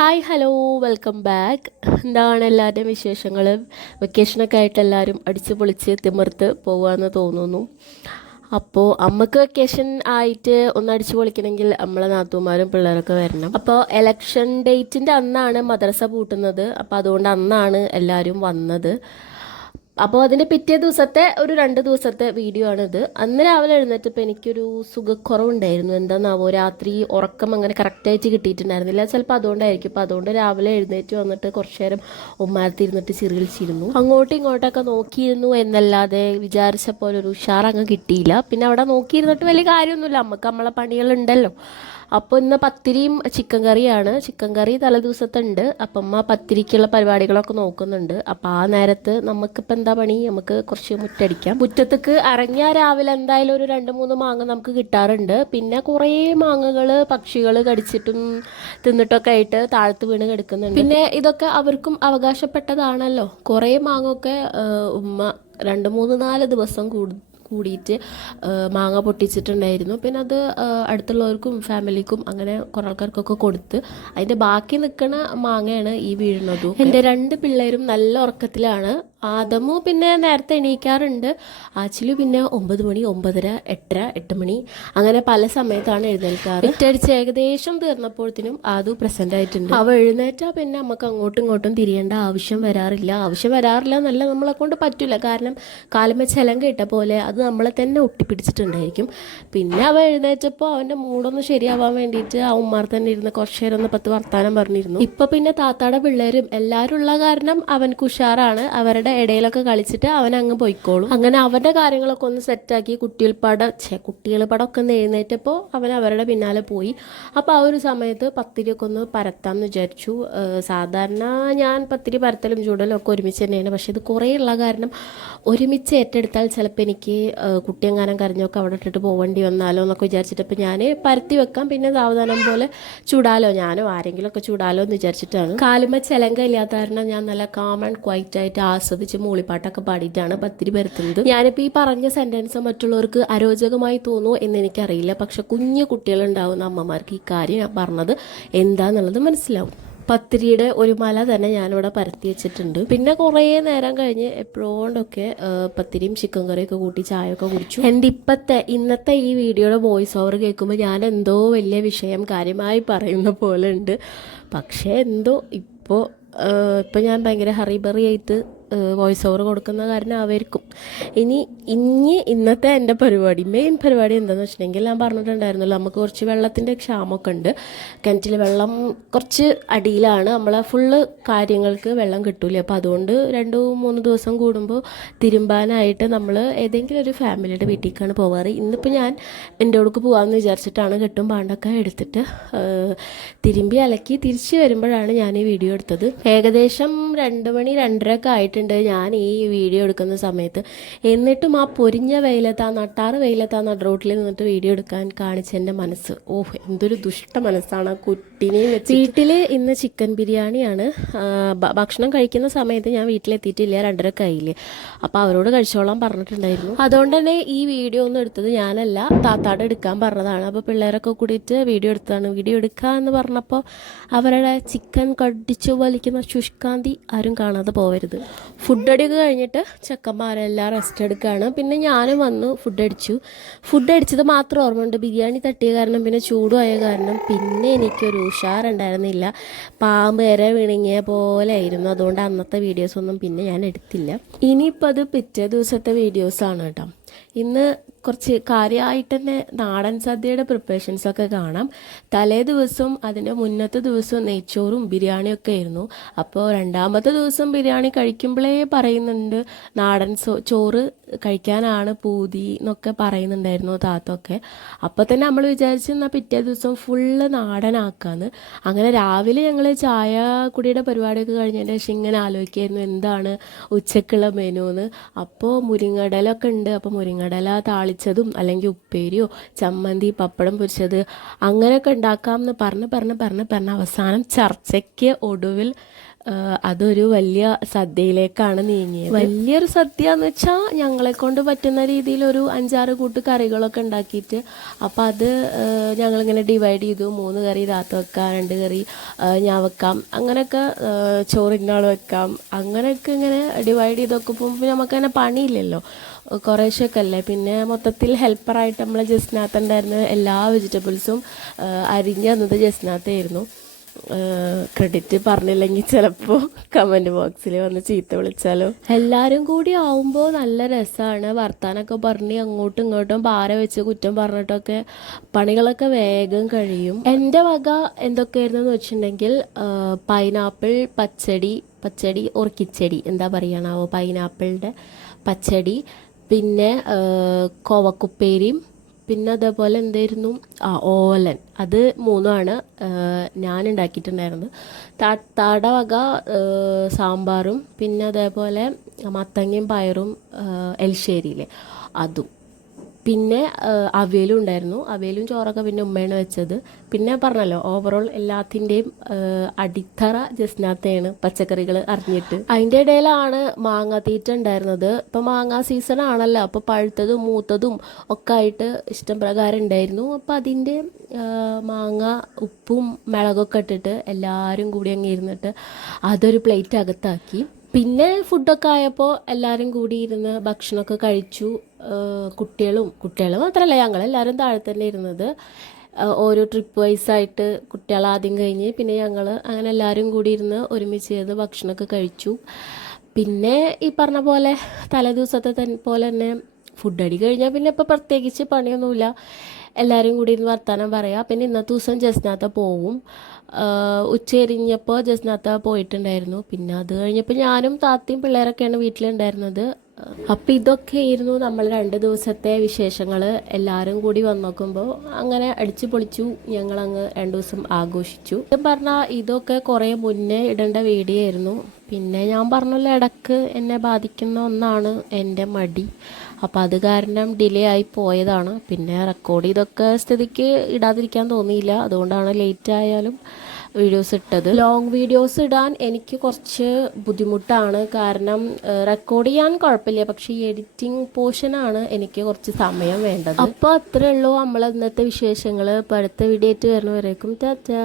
Hi hello welcome back. എന്താണ് എല്ലാവരുടെയും വിശേഷങ്ങൾ? വെക്കേഷനൊക്കെ ആയിട്ട് എല്ലാവരും അടിച്ച് പൊളിച്ച് തിമിർത്ത് പോവാന്ന് തോന്നുന്നു. അപ്പോൾ അമ്മക്ക് വെക്കേഷൻ ആയിട്ട് ഒന്ന് അടിച്ച് പൊളിക്കണമെങ്കിൽ നമ്മളെ നാത്തൂമാരും പിള്ളേരൊക്കെ വരണം. അപ്പോൾ എലക്ഷൻ ഡേറ്റിൻ്റെ അന്നാണ് മദ്രസ പൂട്ടുന്നത്. അപ്പോൾ അതുകൊണ്ട് അന്നാണ് എല്ലാവരും വന്നത്. അപ്പോൾ അതിൻ്റെ പിറ്റേ ദിവസത്തെ ഒരു 2 ദിവസത്തെ വീഡിയോ ആണിത്. അന്ന് രാവിലെ എഴുന്നേറ്റപ്പോൾ എനിക്കൊരു സുഖക്കുറവുണ്ടായിരുന്നു. എന്താണെന്നാവോ, രാത്രി ഉറക്കം അങ്ങനെ കറക്റ്റായിട്ട് കിട്ടിയിട്ടുണ്ടായിരുന്നില്ല. ചിലപ്പോൾ അതുകൊണ്ടായിരിക്കും. അപ്പോൾ അതുകൊണ്ട് രാവിലെ എഴുന്നേറ്റ് വന്നിട്ട് കുറച്ച് നേരം ഉമ്മാരത്തിരുന്നിട്ട് ചിറിച്ചിരുന്നു. അങ്ങോട്ടും ഇങ്ങോട്ടൊക്കെ നോക്കിയിരുന്നു എന്നല്ലാതെ വിചാരിച്ച പോലെ ഒരു ഉഷാറങ്ങ് കിട്ടിയില്ല. പിന്നെ അവിടെ നോക്കിയിരുന്നിട്ട് വലിയ കാര്യമൊന്നുമില്ല, നമുക്ക് നമ്മളെ പണികളുണ്ടല്ലോ. അപ്പോൾ ഇന്ന് പത്തിരിയും ചിക്കൻ കറിയാണ്. ചിക്കൻ കറി തലേദിവസത്തുണ്ട്. അപ്പം അമ്മ പത്തിരിക്കുള്ള പരിപാടികളൊക്കെ നോക്കുന്നുണ്ട്. അപ്പോൾ ആ നേരത്ത് നമുക്കിപ്പോൾ എന്താ പണി, നമുക്ക് കുറച്ച് മുറ്റടിക്കാം. മുറ്റത്തേക്ക് ഇറങ്ങിയാൽ രാവിലെ എന്തായാലും ഒരു 2-3 മാങ്ങ നമുക്ക് കിട്ടാറുണ്ട്. പിന്നെ കുറേ മാങ്ങകൾ പക്ഷികൾ കടിച്ചിട്ടും തിന്നിട്ടൊക്കെ ആയിട്ട് താഴത്ത് വീണ് കിടക്കുന്നുണ്ട്. പിന്നെ ഇതൊക്കെ അവർക്കും അവകാശപ്പെട്ടതാണല്ലോ. കുറേ മാങ്ങൊക്കെ ഉമ്മ 2-3-4 ദിവസം കൂടിയിട്ട് മാങ്ങ പൊട്ടിച്ചിട്ടുണ്ടായിരുന്നു. പിന്നെ അത് അടുത്തുള്ളവർക്കും ഫാമിലിക്കും അങ്ങനെ കുറേ ആൾക്കാർക്കൊക്കെ കൊടുത്ത് അതിൻ്റെ ബാക്കി നിൽക്കുന്ന മാങ്ങയാണ് ഈ വീഴുന്നതും. എൻ്റെ 2 പിള്ളേരും നല്ല ഉറക്കത്തിലാണ്. ആദമു പിന്നെ നേരത്തെ എണീക്കാറുണ്ട്. ആച്ചിലു പിന്നെ 9 മണി, 9:30, 8:30, 8 മണി അങ്ങനെ പല സമയത്താണ് എഴുന്നേൽക്കാറ്. ഇട്ടടിച്ച് ഏകദേശം തീർന്നപ്പോഴത്തേനും ആദു പ്രസന്റ് ആയിട്ടുണ്ട്. അവ എഴുന്നേറ്റാൽ പിന്നെ നമുക്ക് അങ്ങോട്ടും ഇങ്ങോട്ടും തിരിയേണ്ട ആവശ്യം വരാറില്ല എന്നല്ല, നമ്മളെ കൊണ്ട് പറ്റില്ല. കാരണം കാലുമ ചെലങ്ക ഇട്ട പോലെ അത് നമ്മളെ തന്നെ ഒട്ടിപ്പിടിച്ചിട്ടുണ്ടായിരിക്കും. പിന്നെ അവ എഴുന്നേറ്റപ്പോൾ അവൻ്റെ മൂടൊന്ന് ശരിയാവാൻ വേണ്ടിയിട്ട് ആ ഉമ്മാർ തന്നെ ഇരുന്ന് കുറച്ച് നേരം 10 വർത്താനം പറഞ്ഞിരുന്നു. ഇപ്പം പിന്നെ താത്താടെ പിള്ളേരും എല്ലാവരും ഉള്ള കാരണം അവൻക്ക് ഉഷാറാണ്. അവരുടെ ഇടയിലൊക്കെ കളിച്ചിട്ട് അവൻ അങ്ങ് പോയിക്കോളും. അങ്ങനെ അവൻ്റെ കാര്യങ്ങളൊക്കെ ഒന്ന് സെറ്റാക്കി കുട്ടികൾപ്പടമൊക്കെ ഒന്ന് എഴുന്നേറ്റപ്പോൾ അവൻ അവരുടെ പിന്നാലെ പോയി. അപ്പോൾ ആ ഒരു സമയത്ത് പത്തിരിയൊക്കെ ഒന്ന് പരത്താമെന്ന് വിചാരിച്ചു. സാധാരണ ഞാൻ പത്തിരി പരത്തലും ചൂടലും ഒക്കെ ഒരുമിച്ച് തന്നെയാണ്. പക്ഷേ ഇത് കുറേ ഉള്ള കാരണം ഒരുമിച്ച് ഏറ്റെടുത്താൽ ചിലപ്പോൾ എനിക്ക് കുട്ടിയെങ്ങാനും കരഞ്ഞൊക്കെ അവിടെ ഇട്ടിട്ട് പോകേണ്ടി വന്നാലോ എന്നൊക്കെ വിചാരിച്ചിട്ട് അപ്പോൾ ഞാൻ പരത്തി വെക്കാം, പിന്നെ സാവധാനം പോലെ ചൂടാലോ, ഞാനോ ആരെങ്കിലുമൊക്കെ ചൂടാലോ എന്ന് വിചാരിച്ചിട്ടാണ്. കാലുമ ചിലങ്ക ഇല്ലാത്ത കാരണം ഞാൻ നല്ല കാം ആൻഡ് ക്വൈറ്റ് ആയിട്ട് ആസ്വദിച്ച് മൂളിപ്പാട്ടൊക്കെ പാടിയിട്ടാണ് പത്തിരി പരത്തുന്നത്. ഞാനിപ്പോൾ ഈ പറഞ്ഞ സെൻറ്റൻസ് മറ്റുള്ളവർക്ക് അരോചകമായി തോന്നുമോ എന്ന് എനിക്കറിയില്ല. പക്ഷെ കുഞ്ഞു കുട്ടികളുണ്ടാവുന്ന അമ്മമാർക്ക് ഈ കാര്യം ഞാൻ പറഞ്ഞത് എന്താണെന്നുള്ളത് മനസ്സിലാവും. പത്തിരിയുടെ ഒരു മല തന്നെ ഞാനിവിടെ പരത്തി വെച്ചിട്ടുണ്ട്. പിന്നെ കുറേ നേരം കഴിഞ്ഞ് എപ്പോഴോണ്ടൊക്കെ പത്തിരിയും ചിക്കൻ കറിയൊക്കെ കൂട്ടി ചായയൊക്കെ കുടിച്ചു. എൻ്റെ ഇന്നത്തെ ഈ വീഡിയോയുടെ വോയിസ് ഓവർ കേൾക്കുമ്പോൾ ഞാൻ എന്തോ വലിയ വിഷയം കാര്യമായി പറയുന്ന പോലെ ഉണ്ട്. പക്ഷേ എന്തോ ഇപ്പോൾ ഞാൻ ഭയങ്കര ഹറിബറി ആയിട്ട് വോയിസ് ഓവർ കൊടുക്കുന്ന കാരണം ആയിരിക്കും. ഇന്നത്തെ എൻ്റെ മെയിൻ പരിപാടി എന്താണെന്ന് വെച്ചിട്ടുണ്ടെങ്കിൽ, ഞാൻ പറഞ്ഞിട്ടുണ്ടായിരുന്നല്ലോ നമുക്ക് കുറച്ച് വെള്ളത്തിൻ്റെ ക്ഷാമമൊക്കെ ഉണ്ട്. കിണറ്റിൽ വെള്ളം കുറച്ച് അടിയിലാണ്. നമ്മളെ ഫുള്ള് കാര്യങ്ങൾക്ക് വെള്ളം കിട്ടൂല. അപ്പോൾ അതുകൊണ്ട് 2-3 ദിവസം കൂടുമ്പോൾ തിരുമ്പാനായിട്ട് നമ്മൾ ഏതെങ്കിലും ഒരു ഫാമിലിയുടെ വീട്ടിലേക്കാണ് പോകാറ്. ഇന്നിപ്പോൾ ഞാൻ എൻ്റെ അടുക്ക് പോകാമെന്ന് വിചാരിച്ചിട്ടാണ് കെട്ടും പാണ്ടൊക്കെ എടുത്തിട്ട് തിരുമ്പി അലക്കി തിരിച്ച് വരുമ്പോഴാണ് ഞാൻ ഈ വീഡിയോ എടുത്തത്. ഏകദേശം 2 മണി 2:30 ഒക്കെ ആയിട്ട് ഞാൻ ഈ വീഡിയോ എടുക്കുന്ന സമയത്ത്. എന്നിട്ടും ആ പൊരിഞ്ഞ വെയിലത്ത്, ആ നട്ടാറ് വെയിലത്ത്, ആ നടുറോട്ടിൽ നിന്നിട്ട് വീഡിയോ എടുക്കാൻ കാണിച്ച എൻ്റെ മനസ്സ്, എന്തൊരു ദുഷ്ട മനസ്സാണ്. ആ കുട്ടിനെ വെച്ച് വീട്ടിൽ ഇന്ന് ചിക്കൻ ബിരിയാണിയാണ്. ഭക്ഷണം കഴിക്കുന്ന സമയത്ത് ഞാൻ വീട്ടിലെത്തിയിട്ടില്ല, 2:30 ആയില്ലേ. അപ്പോൾ അവരോട് കഴിച്ചോളാൻ പറഞ്ഞിട്ടുണ്ടായിരുന്നു. അതുകൊണ്ട് തന്നെ ഈ വീഡിയോ ഒന്നും എടുത്തത് ഞാനല്ല, താത്താട് എടുക്കാൻ പറഞ്ഞതാണ്. അപ്പോൾ പിള്ളേരൊക്കെ കൂടിയിട്ട് വീഡിയോ എടുത്തതാണ്. വീഡിയോ എടുക്കുക എന്ന് പറഞ്ഞപ്പോൾ അവരുടെ ചിക്കൻ കടിച്ചു വലിക്കുന്ന ശുഷ്കാന്തി ആരും കാണാതെ പോവരുത്. ഫുഡ് അടിയൊക്കെ കഴിഞ്ഞിട്ട് ചെക്കന്മാരെല്ലാം റെസ്റ്റ് എടുക്കുകയാണ്. പിന്നെ ഞാനും വന്നു ഫുഡ് അടിച്ചത് മാത്രം ഓർമ്മയുണ്ട്. ബിരിയാണി തട്ടിയ കാരണം പിന്നെ ചൂടുമായ കാരണം പിന്നെ എനിക്കൊരു ഉഷാറുണ്ടായിരുന്നില്ല. പാമ്പ് വരെ വിണങ്ങിയ പോലെ ആയിരുന്നു. അതുകൊണ്ട് അന്നത്തെ വീഡിയോസൊന്നും പിന്നെ ഞാൻ എടുത്തില്ല. ഇനിയിപ്പോൾ അത് പിറ്റേ ദിവസത്തെ വീഡിയോസാണ് കേട്ടോ. ഇന്ന് കുറച്ച് കാര്യമായിട്ട് തന്നെ നാടൻ സദ്യയുടെ പ്രിപ്പറേഷൻസൊക്കെ കാണാം. തലേ ദിവസം അതിൻ്റെ മുന്നത്തെ ദിവസം നെയ്ച്ചോറും ബിരിയാണിയൊക്കെ ആയിരുന്നു. അപ്പോൾ 2ാമത്തെ ദിവസം ബിരിയാണി കഴിക്കുമ്പോഴേ പറയുന്നുണ്ട് നാടൻ ചോറ് കഴിക്കാനാണ് പൂതി എന്നൊക്കെ പറയുന്നുണ്ടായിരുന്നു താത്തൊക്കെ. അപ്പോൾ തന്നെ നമ്മൾ വിചാരിച്ചെന്നാൽ പിറ്റേ ദിവസം ഫുള്ള് നാടനാക്കാന്ന്. അങ്ങനെ രാവിലെ ഞങ്ങൾ ചായ കുടിയുടെ പരിപാടിയൊക്കെ കഴിഞ്ഞതിൻ്റെ ശേഷം ഇങ്ങനെ ആലോചിക്കായിരുന്നു എന്താണ് ഉച്ചക്കുള്ള മെനു എന്ന്. അപ്പോൾ മുരിങ്ങടലൊക്കെ ഉണ്ട്. അപ്പോൾ മുരിങ്ങടല താളിച്ചതും അല്ലെങ്കിൽ ഉപ്പേരിയോ ചമ്മന്തി പപ്പടം പൊരിച്ചത് അങ്ങനെയൊക്കെ ഉണ്ടാക്കാമെന്ന് പറഞ്ഞ് അവസാനം ചർച്ചയ്ക്ക് ഒടുവിൽ അതൊരു വലിയ സദ്യയിലേക്കാണ് നീങ്ങിയത്. വലിയൊരു സദ്യ എന്ന് വെച്ചാൽ ഞങ്ങളെ കൊണ്ട് പറ്റുന്ന രീതിയിൽ ഒരു 5-6 കൂട്ട് കറികളൊക്കെ ഉണ്ടാക്കിയിട്ട്, അപ്പോൾ അത് ഞങ്ങളിങ്ങനെ ഡിവൈഡ് ചെയ്തു. 3 കറി താത്ത വെക്കാം, 2 കറി ഞാൻ വെക്കാം, അങ്ങനെയൊക്കെ ചോറിനാൾ വെക്കാം, അങ്ങനെയൊക്കെ ഇങ്ങനെ ഡിവൈഡ് ചെയ്ത് വെക്കുമ്പോൾ നമുക്ക് അങ്ങനെ പണിയില്ലല്ലോ, കുറേശ്ശൊക്കെ അല്ലേ. പിന്നെ മൊത്തത്തിൽ ഹെൽപ്പറായിട്ട് നമ്മളെ ജസ്നാത്ത് ഉണ്ടായിരുന്ന എല്ലാ വെജിറ്റബിൾസും അരിഞ്ഞ് തന്നത് ജസ്നാത്തായിരുന്നു. ക്രെഡിറ്റ് പറഞ്ഞില്ലെങ്കിൽ ചിലപ്പോൾ കമൻറ്റ് ബോക്സിൽ വന്ന് ചീത്ത വിളിച്ചാലോ. എല്ലാവരും കൂടി ആവുമ്പോൾ നല്ല രസമാണ്. വർത്താനൊക്കെ പറഞ്ഞ് അങ്ങോട്ടും ഇങ്ങോട്ടും പാര വെച്ച് കുറ്റം പറഞ്ഞിട്ടൊക്കെ പണികളൊക്കെ വേഗം കഴിയും. എൻ്റെ വക എന്തൊക്കെയായിരുന്നു എന്ന് വെച്ചിട്ടുണ്ടെങ്കിൽ പൈനാപ്പിൾ പച്ചടി ഓർ കിച്ചടി എന്താ പറയണാവോ, പൈനാപ്പിളിൻ്റെ പച്ചടി, പിന്നെ കോവക്കുപ്പേരിയും, പിന്നെ അതേപോലെ എന്തായിരുന്നു ഓലൻ, അത് 3ആണ് ഞാൻ ഉണ്ടാക്കിയിട്ടുണ്ടായിരുന്നത്. താട വക സാമ്പാറും, പിന്നെ അതേപോലെ മത്തങ്ങയും പയറും എലിശ്ശേരിയിലെ അതും, പിന്നെ അവിയലും ഉണ്ടായിരുന്നു. അവിയലും ചോറൊക്കെ പിന്നെ ഉമ്മയാണ് വെച്ചത്. പിന്നെ പറഞ്ഞല്ലോ ഓവറോൾ എല്ലാത്തിൻ്റെയും അടിത്തറ ജസ്നാത്തയാണ്, പച്ചക്കറികൾ അറിഞ്ഞിട്ട്. അതിൻ്റെ ഇടയിലാണ് മാങ്ങ തീറ്റ ഉണ്ടായിരുന്നത്. ഇപ്പം മാങ്ങ സീസൺ ആണല്ലോ, അപ്പോൾ പഴുത്തതും മൂത്തതും ഒക്കെ ആയിട്ട് ഇഷ്ടം പ്രകാരം ഉണ്ടായിരുന്നു. അപ്പോൾ അതിൻ്റെ മാങ്ങ ഉപ്പും മുളകൊക്കെ ഇട്ടിട്ട് എല്ലാവരും കൂടി അങ്ങ് ഇരുന്നിട്ട് അതൊരു പ്ലേറ്റ് അകത്താക്കി. പിന്നെ ഫുഡൊക്കെ ആയപ്പോൾ എല്ലാവരും കൂടി ഇരുന്ന് ഭക്ഷണമൊക്കെ കഴിച്ചു. കുട്ടികൾ മാത്രമല്ല, ഞങ്ങളെല്ലാവരും താഴെ തന്നെ ഇരുന്നത്. ഓരോ ട്രിപ്പ് വൈസായിട്ട് കുട്ടികൾ ആദ്യം കഴിഞ്ഞ് പിന്നെ ഞങ്ങൾ അങ്ങനെ എല്ലാവരും കൂടി ഇരുന്ന് ഒരുമിച്ച് ചെയ്ത് ഭക്ഷണമൊക്കെ കഴിച്ചു. പിന്നെ ഈ പറഞ്ഞ പോലെ തലേദിവസത്തെ പോലെ തന്നെ ഫുഡ് അടി കഴിഞ്ഞാൽ പിന്നെ ഇപ്പോൾ പ്രത്യേകിച്ച് പണിയൊന്നുമില്ല, എല്ലാവരും കൂടി ഇരുന്ന് വർത്താനം പറയാം. പിന്നെ ഇന്നത്തെ ദിവസം ജസ്നാത്ത പോവും. ഉച്ചരിഞ്ഞപ്പോൾ ജസ്നാത്ത പോയിട്ടുണ്ടായിരുന്നു. പിന്നെ അത് കഴിഞ്ഞപ്പോൾ ഞാനും താത്തയും പിള്ളേരൊക്കെയാണ് വീട്ടിലുണ്ടായിരുന്നത്. അപ്പം ഇതൊക്കെയായിരുന്നു നമ്മൾ 2 ദിവസത്തെ വിശേഷങ്ങൾ. എല്ലാവരും കൂടി വന്ന് നോക്കുമ്പോൾ അങ്ങനെ അടിച്ചു പൊളിച്ചു. ഞങ്ങളങ്ങ് 2 ദിവസം ആഘോഷിച്ചു. പറഞ്ഞാൽ ഇതൊക്കെ കുറേ മുന്നേ ഇടേണ്ട വീഡിയോ ആയിരുന്നു. പിന്നെ ഞാൻ പറഞ്ഞല്ലോ, ഇടക്ക് എന്നെ ബാധിക്കുന്ന ഒന്നാണ് എൻ്റെ മടി. അപ്പോൾ അത് കാരണം ഡിലേ ആയി പോയതാണ്. പിന്നെ റെക്കോർഡ് ചെയ്തൊക്കെ സ്ഥിതിക്ക് ഇടാതിരിക്കാൻ തോന്നിയില്ല, അതുകൊണ്ടാണ് ലേറ്റ് ആയാലും വീഡിയോസ് ഇട്ടത്. ലോങ് വീഡിയോസ് ഇടാൻ എനിക്ക് കുറച്ച് ബുദ്ധിമുട്ടാണ്, കാരണം റെക്കോർഡ് ചെയ്യാൻ കുഴപ്പമില്ല, പക്ഷേ ഈ എഡിറ്റിംഗ് പോർഷനാണ് എനിക്ക് കുറച്ച് സമയം വേണ്ടത്. അപ്പോൾ അത്രേ ഉള്ളൂ നമ്മളെ ഇന്നത്തെ വിശേഷങ്ങൾ. ഇപ്പോൾ അടുത്ത വീഡിയോ ആയിട്ട് വരുന്നവരേക്കും ടാറ്റാ.